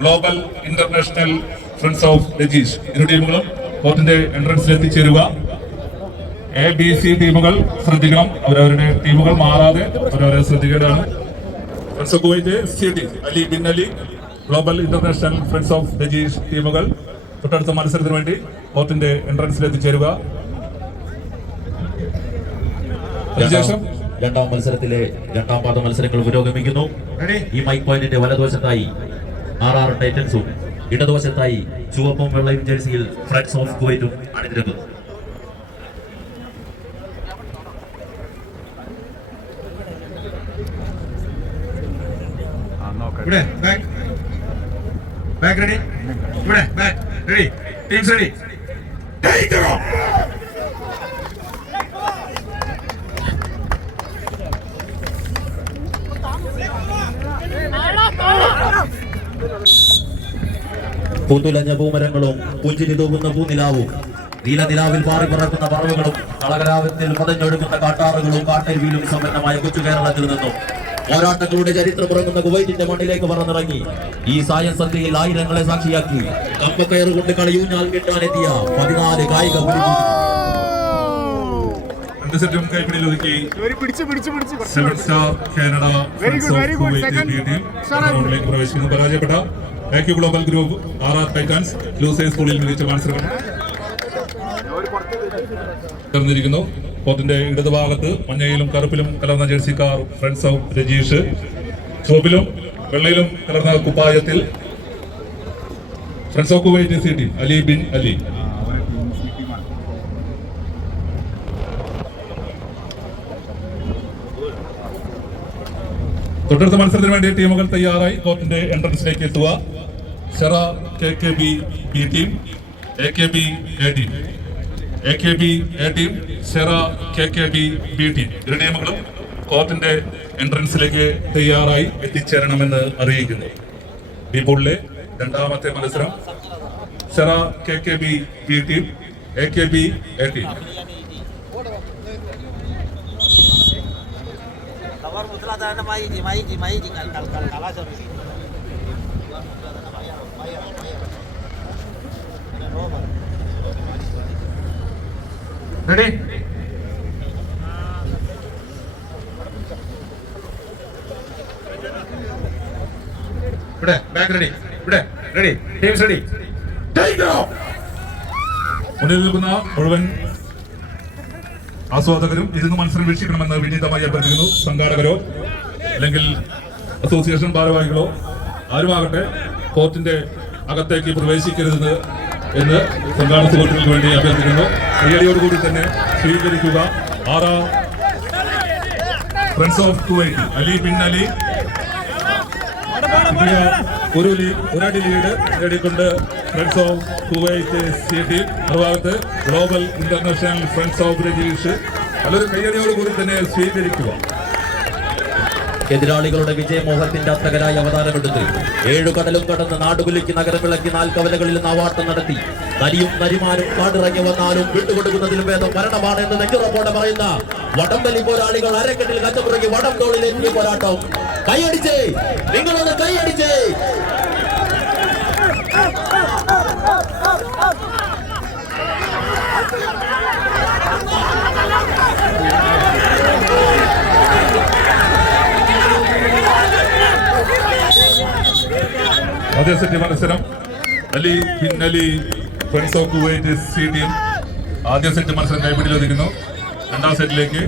Global international friends of Rajeesh. ഇരു ടീമുകളും കോർട്ടിന്റെ എൻട്രൻസിൽ എത്തിച്ചേരുക. എ ബി സി ടീമുകൾ ശ്രദ്ധിക്കണം, അവരവരുടെ ടീമുകൾ മാറാതെ അവരവരെ ശ്രദ്ധിക്കേണ്ടതാണ്. Friends of Kuwait C team Ali bin Ali, global international friends of Rajeesh ടീമുകൾ തൊട്ടടുത്ത മത്സരത്തിന് വേണ്ടി കോർട്ടിന്റെ എൻട്രൻസിൽ എത്തിച്ചേരുക. അതിനുശേഷം രണ്ടാം മത്സരത്തിലെ രണ്ടാം പാദ മത്സരങ്ങൾ പുരോഗമിക്കുന്നു. ഈ മൈക്ക് പോയിന്റിന്റെ വലതുവശത്തായി RR ടൈറ്റൻസും ഇടതുവശത്തായി ചുവപ്പും വെള്ളയും ജേഴ്സിയിൽ ഫ്രണ്ട്സ് ഓഫ് കുവൈറ്റും അണിനിരക്കുന്നു. Back ready? Back ready? Teams ready? Take it off! പൂത്തുലഞ്ഞ പൂമരങ്ങളും പുഞ്ചിരി തൂകുന്ന പൂനിലാവും നീലനിലാവിൽ പാറി പറക്കുന്ന പറവുകളും കളകലാവത്തിൽ പതഞ്ഞൊഴുകുന്ന കാട്ടാറുകളും കാട്ടിൽ വീലും സമ്പന്നമായ കൊച്ചു കേരളത്തിൽ നിന്നും പോരാട്ടങ്ങളുടെ ചരിത്രം ഉറങ്ങുന്ന കുവൈറ്റിന്റെ മണ്ണിലേക്ക് പറന്നിറങ്ങി ഈ സായം സന്ധ്യയിൽ ആയിരങ്ങളെ സാക്ഷിയാക്കി കമ്പക്കയറ് കൊണ്ട് കളിയൂഞ്ഞാൽ കിട്ടാനെത്തിയ 14 കായിക പരാജയപ്പെട്ട AQ global group RR titans losers സ്കൂളിൽ മികച്ച മത്സരം നടന്നിരിക്കുന്നു. കോർട്ടിന്റെ ഇടതുഭാഗത്ത് മഞ്ഞയിലും കറുപ്പിലും കലർന്ന ജേഴ്സിക്കാർ ഫ്രണ്ട്സ് ഓഫ് രജീഷ്, ചുവപ്പിലും വെള്ളയിലും കലർന്ന കുപ്പായത്തിൽ friends of Kuwait C team Ali bin Ali. തൊട്ടടുത്ത മത്സരത്തിന് വേണ്ടി ടീമുകൾ തയ്യാറായി കോർട്ടിന്റെ എൻട്രൻസിലേക്ക് എത്തുക. ഷെറ KKB B team, AKB A team, AKB A team, ഷെറ KKB B ടീം. ഇരു ടീമുകളും കോർട്ടിന്റെ എൻട്രൻസിലേക്ക് തയ്യാറായി എത്തിച്ചേരണമെന്ന് അറിയിക്കുന്നു. ബി പൂളിലെ രണ്ടാമത്തെ മത്സരം ഷെറ KKB B team, AKB A team. Ready? Back ready? Ready? Teams ready? Take it off! മുന്നിൽ നിൽക്കുന്ന മുഴുവൻ ആസ്വാദകരും ഇരുന്ന് മത്സരം വീക്ഷിക്കണമെന്ന് വിനീതമായി അഭ്യർത്ഥിക്കുന്നു. സംഘാടകരോ അല്ലെങ്കിൽ അസോസിയേഷൻ ഭാരവാഹികളോ ആരുമാകട്ടെ കോർട്ടിന്റെ അകത്തേക്ക് പ്രവേശിക്കരുതെന്ന് എന്ന് സംഘാടക സുഹൃത്തുക്കൾക്ക് വേണ്ടി അഭ്യർത്ഥിക്കുന്നു. കയ്യടിയോടുകൂടി തന്നെ സ്വീകരിക്കുക. RR friends of Kuwait Ali bin Ali ഒരടി ലീഡ് നേടിക്കൊണ്ട് friends of Kuwait C team, മറുഭാഗത്ത് global international friends of Rajeesh. നല്ലൊരു കയ്യടിയോടുകൂടി തന്നെ സ്വീകരിക്കുക. എതിരാളികളുടെ വിജയമോഹത്തിന്റെ അത്തകരായ അവതാരമെടുത്ത് 7 കടലും കടന്ന് നാടുകുലിക്ക് നഗരം വിളക്കി 4 കവലകളിൽ നാവാട്ടം നടത്തി നരിയും നരിമാരും കാടിറങ്ങി വന്നാലും വിട്ടുകൊടുക്കുന്നതിലും ഭേദം മരണമാണ് എന്ന് നെഞ്ചുറപ്പോടെ പറയുന്ന വടംവലി പോരാളികൾ അരക്കെട്ടിൽ കച്ചപ്പുറക്കി വടം തോളിലെത്തിയ പോരാട്ടം. കൈയടിച്ചേ, നിങ്ങളൊന്ന് കൈയടിച്ചേ. ആദ്യ സെറ്റ് മത്സരം Ali bin Ali friends of Kuwait C team ആദ്യ സെറ്റ് മത്സരം കൈപ്പിടിയിൽ ഒതുക്കുന്നു. രണ്ടാം സെറ്റിലേക്ക്